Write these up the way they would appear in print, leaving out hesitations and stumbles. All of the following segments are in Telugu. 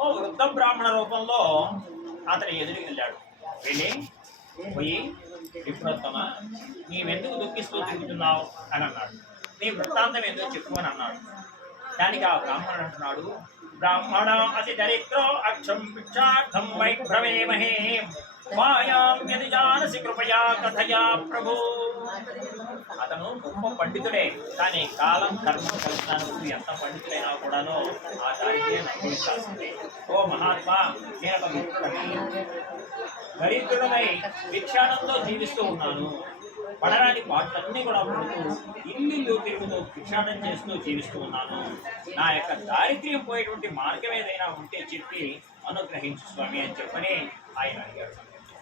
ఓ వృద్ధ బ్రాహ్మణ రూపంలో అతని ఎదురుకి వెళ్ళాడు. వెళ్ళి పోయి, విప్రోత్తమా, నీవెందుకు దుఃఖిస్తూ తిరుగుతున్నావు అని అన్నాడు. నీ వృత్తాంతం ఏందో చెప్పు అని అన్నాడు. దానికి ఆ బ్రాహ్మణుడు అంటున్నాడు, బ్రాహ్మణ అతి దరిద్రో అక్షం భిక్షార్థం వైభ్రమేమహే మాయాం యది జానసి కృపయా కథయా ప్రభు. అతను గొప్ప పండితుడే, కానీ కాలం కర్మం కలిసినందుకు ఎంత పండితుడైనా కూడాను ఆ దానికే అనుభవించాల్సిందే. ఓ మహాత్మా, నేను ఒక మిత్రుడని దరిద్రుడమై భిక్షాటంతో జీవిస్తూ ఉన్నాను. పడరాని పాటలన్నీ కూడా పడుతూ ఇల్లు తిరుగుతూ భిక్షాటం చేస్తూ జీవిస్తూ ఉన్నాను. నా యొక్క దారిద్ర్యం పోయేటువంటి మార్గం ఏదైనా ఉంటే చెప్పి అనుగ్రహించు స్వామి అని చెప్పని ఆయన అడిగాడు.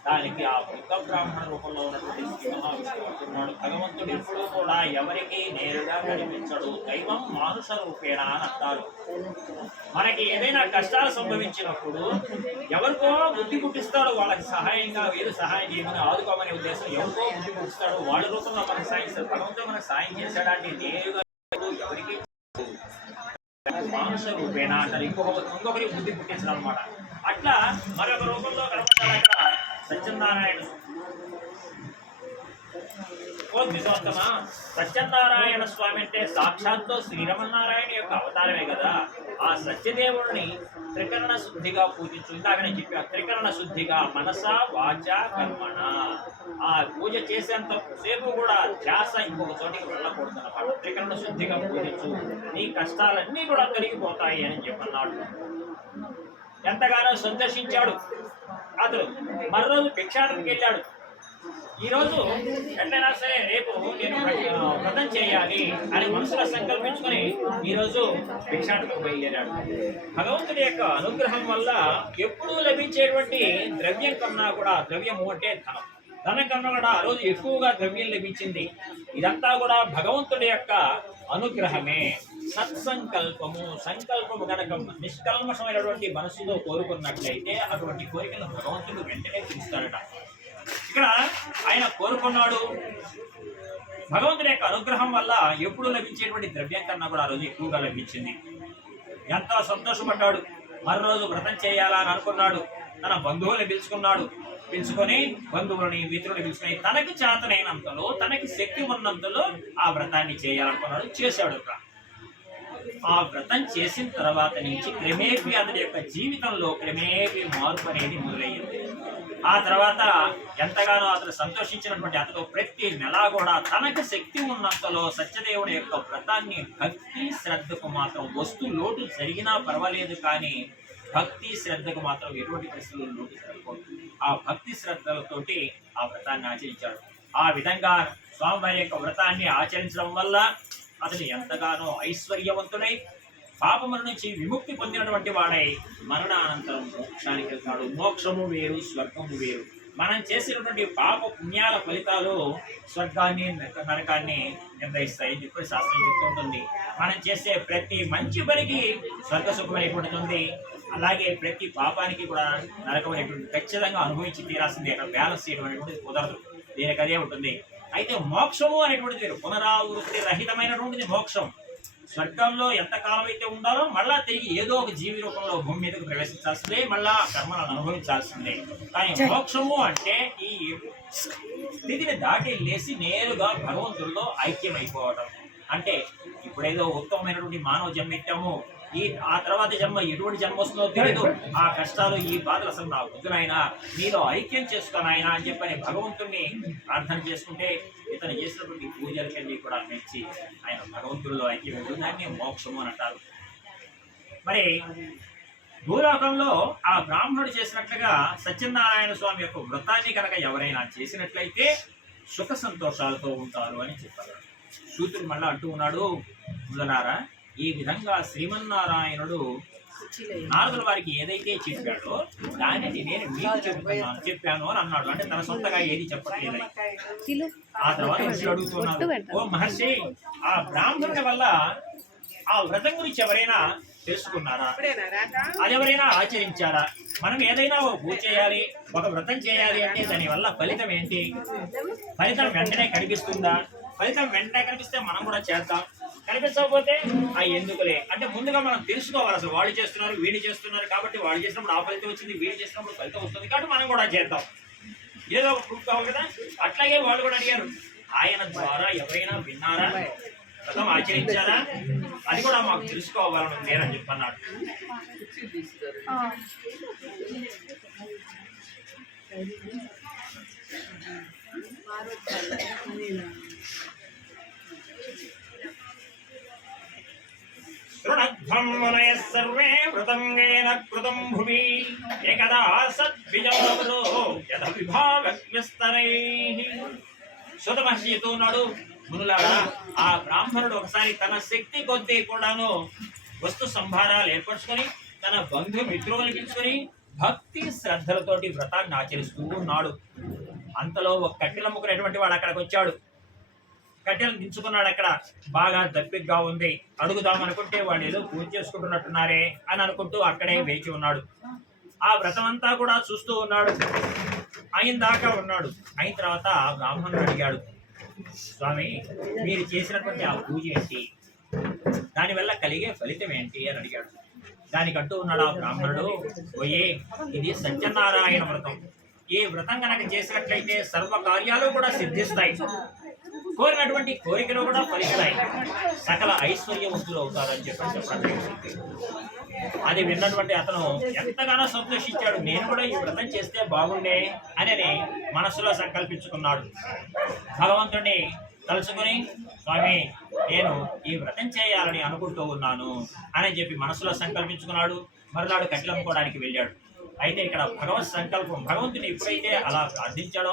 దానికి ఆ వృద్ధ బ్రాహ్మణ రూపంలో ఉన్నటువంటి శ్రీ మహావిష్ణువు అంటున్నాడు, భగవంతుడు ఎప్పుడూ కూడా ఎవరికి నేరుగా కనిపించడు, దైవం మానుష రూపేణ అని అంటారు. మనకి ఏదైనా కష్టాలు సంభవించినప్పుడు ఎవరికో బుద్ధి పుట్టిస్తాడు, వాళ్ళకి సహాయంగా వీరు సహాయం చేయమని ఆదుకోమనే ఉద్దేశం ఎవరికో బుద్ధి పుట్టిస్తాడు, వాళ్ళ రూపంలో మనకు సాయం చేస్తాడు. భగవంతుడు మనకు సాయం చేశాడంటే నేరుగా ఎవరికి మానుష రూపేణ అంటారు, ఇంకొకరికి బుద్ధి పుట్టించడం అనమాట. అట్లా మరొక రూపంలో కనపడ్డాడు అక్కడ సత్యనారాయణ. ఓ నిజోత్తమా, సత్యనారాయణ స్వామి అంటే సాక్షాత్తు శ్రీరమన్నారాయణ యొక్క అవతారమే కదా. ఆ సత్యదేవుడిని త్రికరణ శుద్ధిగా పూజించు. ఇందాకనే చెప్పా, త్రికరణ శుద్ధిగా మనస వాచ కర్మణ. ఆ పూజ చేసేంత సేపు కూడా ధ్యాస ఇంకొక చోటికి వెళ్ళకూడదు అన్నమాట. త్రికరణ శుద్ధిగా పూజించు, నీ కష్టాలన్నీ కూడా కరిగిపోతాయి అని చెప్పన్నాడు. ఎంతగానో సందర్శించాడు అతడు. మరోజు భిక్షాటనకి వెళ్ళాడు. ఈరోజు ఎట్లయినా సరే రేపు నేను వ్రతం చేయాలి అని మనసులో సంకల్పించుకొని ఈరోజు భిక్షాటనకు బయలుదేరాడు. భగవంతుడి యొక్క అనుగ్రహం వల్ల ఎప్పుడూ లభించేటువంటి ద్రవ్యం కన్నా కూడా, ద్రవ్యము అంటే ధనం, ధనం కన్నా కూడా ఆ రోజు ఎక్కువగా ద్రవ్యం లభించింది. ఇదంతా కూడా భగవంతుడి యొక్క అనుగ్రహమే. సత్సంకల్పము, సంకల్పము కనుక నిష్కల్మషమైనటువంటి మనసుతో కోరుకున్నట్లయితే అటువంటి కోరికలను భగవంతుడు వెంటనే తీరుస్తాడట. ఇక్కడ ఆయన కోరుకున్నాడు. భగవంతుడి యొక్క అనుగ్రహం వల్ల ఎప్పుడు లభించేటువంటి ద్రవ్యం కన్నా కూడా ఆ రోజు ఎక్కువగా లభించింది. ఎంతో సంతోషపడ్డాడు. మరో రోజు వ్రతం చేయాలని అనుకున్నాడు. తన బంధువుల్ని పిలుచుకొని బంధువులని మిత్రుని పిలుచుకొని తనకి చేతనైనంతలో, తనకి శక్తి ఉన్నంతలో ఆ వ్రతాన్ని చేయాలనుకున్నాడు. చేశాడు. ఆ వ్రతం చేసిన తర్వాత నుంచి క్రమేపీ అతడి యొక్క జీవితంలో క్రమేపీ మార్పు అనేది మొదలయ్యింది. ఆ తర్వాత ఎంతగానో అతను సంతోషించినటువంటి అతడు ప్రతి నెలా కూడా తనకు శక్తి ఉన్నంతలో సత్యదేవుని యొక్క వ్రతాన్ని భక్తి శ్రద్ధకు మాత్రం, వస్తు లోటు జరిగినా పర్వాలేదు కానీ భక్తి శ్రద్ధకు మాత్రం ఎటువంటి పరిస్థితుల్లో లోటు జరగకూడదు. ఆ భక్తి శ్రద్ధలతోటి ఆ వ్రతాన్ని ఆచరించాడు. ఆ విధంగా స్వామివారి యొక్క వ్రతాన్ని ఆచరించడం వల్ల అతను ఎంతగానో ఐశ్వర్యవంతుడై పాపముల నుంచి విముక్తి పొందినటువంటి వాడై మరణానంతరం మోక్షానికి వెళ్తాడు. మోక్షము వేరు, స్వర్గము వేరు. మనం చేసినటువంటి పాప పుణ్యాల ఫలితాలు స్వర్గాన్ని నరకాన్ని నిర్ణయిస్తాయి చెప్పి శాస్త్రం చెప్తుంటుంది. మనం చేసే ప్రతి మంచి పనికి స్వర్గ సుఖం అనేటువంటిది, అలాగే ప్రతి పాపానికి కూడా నరకం అనేటువంటి ఖచ్చితంగా అనుభవించి తీరాల్సింది. అక్కడ బ్యాలెన్స్ చేయడం అనేటువంటిది కుదరదు, దీనికి అదే ఉంటుంది. అయితే మోక్షము అనేటువంటిది పునరావృత్తి రహితమైనటువంటిది మోక్షం. స్వర్గంలో ఎంతకాలం అయితే ఉండాలో మళ్ళా తిరిగి ఏదో ఒక జీవి రూపంలో భూమి మీదకు ప్రవేశించాల్సిందే, మళ్ళా కర్మలను అనుభవించాల్సిందే. కానీ మోక్షము అంటే ఈ స్థితిని దాటి లేచి నేరుగా భగవంతుడిలో ఐక్యమైపోవటం. అంటే ఇప్పుడేదో ఉత్తమమైనటువంటి మానవ జన్మ ఎత్తాము, ఆ తర్వాత జన్మ ఎటువంటి జన్మ వస్తుందో తెలియదు, ఆ కష్టాలు ఈ బాధలు అసలు నా వద్దునైనా నీలో ఐక్యం చేసుకోనాయనా అని చెప్పని భగవంతుడిని ప్రార్థన చేసుకుంటే ఇతను చేసినటువంటి పూజలకన్నీ కూడా మెచ్చి ఆయన భగవంతుడిలో ఐక్యం, దాన్ని మోక్షము అని అంటారు. మరి భూలోకంలో ఆ బ్రాహ్మణుడు చేసినట్లుగా సత్యనారాయణ స్వామి యొక్క వ్రతాన్ని కనుక ఎవరైనా చేసినట్లయితే సుఖ సంతోషాలతో ఉంటారు అని చెప్పారు. సూత్రుడు మళ్ళీ అంటూ ఉన్నాడు, ముందలారా ఈ విధంగా శ్రీమన్నారాయణుడు నారదుల వారికి ఏదైతే చెప్పాడో దానిని నేను మీకు చెప్పాను అని అన్నాడు. అంటే తన సొంతగా ఏది చెప్పట్లేదు. ఆ తర్వాత అడుగుతున్నాడు, ఓ మహర్షి, ఆ బ్రాహ్మణుడి వల్ల ఆ వ్రతం గురించి ఎవరైనా తెలుసుకున్నారా, అదెవరైనా ఆచరించారా? మనం ఏదైనా ఒక పూజ చేయాలి, ఒక వ్రతం చేయాలి అంటే దాని వల్ల ఫలితం ఏంటి? ఫలితం వెంటనే కనిపిస్తుందా? ఫలితం వెంటనే కనిపిస్తే మనం కూడా చేద్దాం. కనిపించకపోతే ఆ ఎందుకులే అంటే ముందుగా మనం తెలుసుకోవాలి అసలు వాళ్ళు చేస్తున్నారు వీళ్ళు చేస్తున్నారు కాబట్టి వాళ్ళు చేసినప్పుడు ఆ ఫలితం వచ్చింది వీళ్ళు చేసినప్పుడు ఫలితం వస్తుంది కాబట్టి మనం కూడా చేద్దాం ఏదో ఒక ప్రూఫ్ కావాలి కదా. అట్లాగే వాళ్ళు కూడా అడిగారు ఆయన ద్వారా ఎవరైనా విన్నారా వ్రతం ఆచరించారా అది కూడా మాకు తెలుసుకోవాలని ఉంది అని చెప్పన్నాడు. శృణధ్వం మునయః సర్వే వృతంగేన కృతం భువి ఏకదా సద్విజావదో యథ విభాగస్మైః. సూత మహర్షి చెబుతూ ఉన్నాడు, మునులారా ఆ బ్రాహ్మణుడు ఒకసారి తన శక్తి కొద్దీ కూడాను వస్తు సంభారాలు ఏర్పరచుకొని తన బంధు మిత్రులను పిలుచుకొని భక్తి శ్రద్ధలతోటి వ్రతాన్ని ఆచరిస్తూ ఉన్నాడు. అంతలో ఒక కట్టెలు అమ్ముకునేటువంటి వాడు అక్కడికి వచ్చాడు. కట్టెలు దించుకున్నాడు. అక్కడ బాగా దప్పిగ్గా ఉంది. అడుగుదాం అనుకుంటే వాళ్ళు ఏదో పూజ చేసుకుంటున్నట్టున్నారే అని అనుకుంటూ అక్కడే వేచి ఉన్నాడు. ఆ వ్రతం అంతా కూడా చూస్తూ ఉన్నాడు. అయిన దాకా ఉన్నాడు. అయిన తర్వాత ఆ బ్రాహ్మణుడు అడిగాడు, స్వామి మీరు చేసినటువంటి ఆ పూజ ఏంటి, దానివల్ల కలిగే ఫలితం ఏంటి అని అడిగాడు. దానికంటూ ఉన్నాడు ఆ బ్రాహ్మణుడు, ఓయే ఇది సత్యనారాయణ వ్రతం. ఈ వ్రతం కనుక చేసినట్లయితే సర్వ కార్యాలు కూడా సిద్ధిస్తాయి, కోరినటువంటి కోరికలు కూడా ఫలిస్తాయి, సకల ఐశ్వర్యవంతులు అవుతారని చెప్పండి. అది విన్నటువంటి అతను ఎంతగానో సంతోషించాడు. నేను కూడా ఈ వ్రతం చేస్తే బాగుండే అని మనసులో సంకల్పించుకున్నాడు. భగవంతుడిని తలుచుకుని, స్వామి నేను ఈ వ్రతం చేయాలని అనుకుంటూ ఉన్నాను అని చెప్పి మనసులో సంకల్పించుకున్నాడు. మరునాడు కట్టెలమ్ముకోవడానికి వెళ్ళాడు. అయితే ఇక్కడ భగవత్ సంకల్పం, భగవంతుని ఎప్పుడైతే అలా ప్రార్థించాడో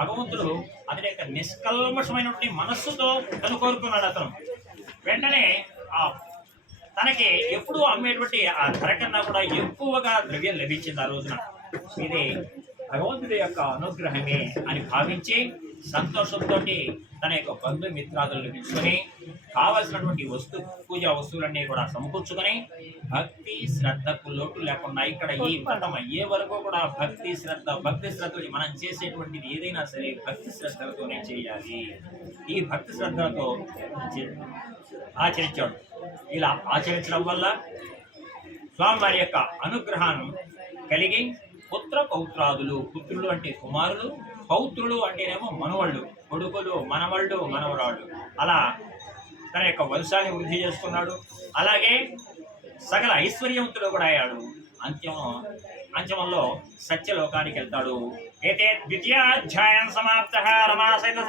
భగవంతుడు అతని యొక్క నిష్కల్మషమైనటువంటి మనస్సుతో తను కోరుకున్నాడు. అతను వెంటనే తనకి ఎప్పుడూ అమ్మేటువంటి ఆ ధర కన్నా కూడా ఎక్కువగా ద్రవ్యం లభించింది ఆ రోజున. ఇది భగవంతుడి యొక్క అనుగ్రహమే అని భావించి సంతోషంతో తన యొక్క బంధుమిత్రాదులను పిలుచుకొని కావలసినటువంటి పూజా వస్తువులన్నీ కూడా సమకూర్చుకొని భక్తి శ్రద్ధకు లోటు లేకుండా ఇక్కడ ఈ వ్రతం అయ్యే వరకు కూడా భక్తి శ్రద్ధలు మనం చేసేటువంటిది ఏదైనా సరే భక్తి శ్రద్ధలతోనే చేయాలి. ఈ భక్తి శ్రద్ధలతో ఆచరించాడు. ఇలా ఆచరించడం వల్ల స్వామివారి యొక్క అనుగ్రహాన్ని కలిగి పుత్ర పౌత్రాదులు, పుత్రులు అంటే కుమారులు, పౌత్రులు అంటేనేమో మనవళ్ళు, కొడుకులు, మనవళ్ళు, మనవరాళ్ళు, అలా తన యొక్క వంశాన్ని వృద్ధి చేసుకున్నాడు. అలాగే సకల ఐశ్వర్యవంతుడు కూడా అయ్యాడు. అంత్యంలో సత్యలోకానికి వెళ్తాడు. అయితే ద్వితీయాధ్యాయం సమాప్తః. రమాసహిత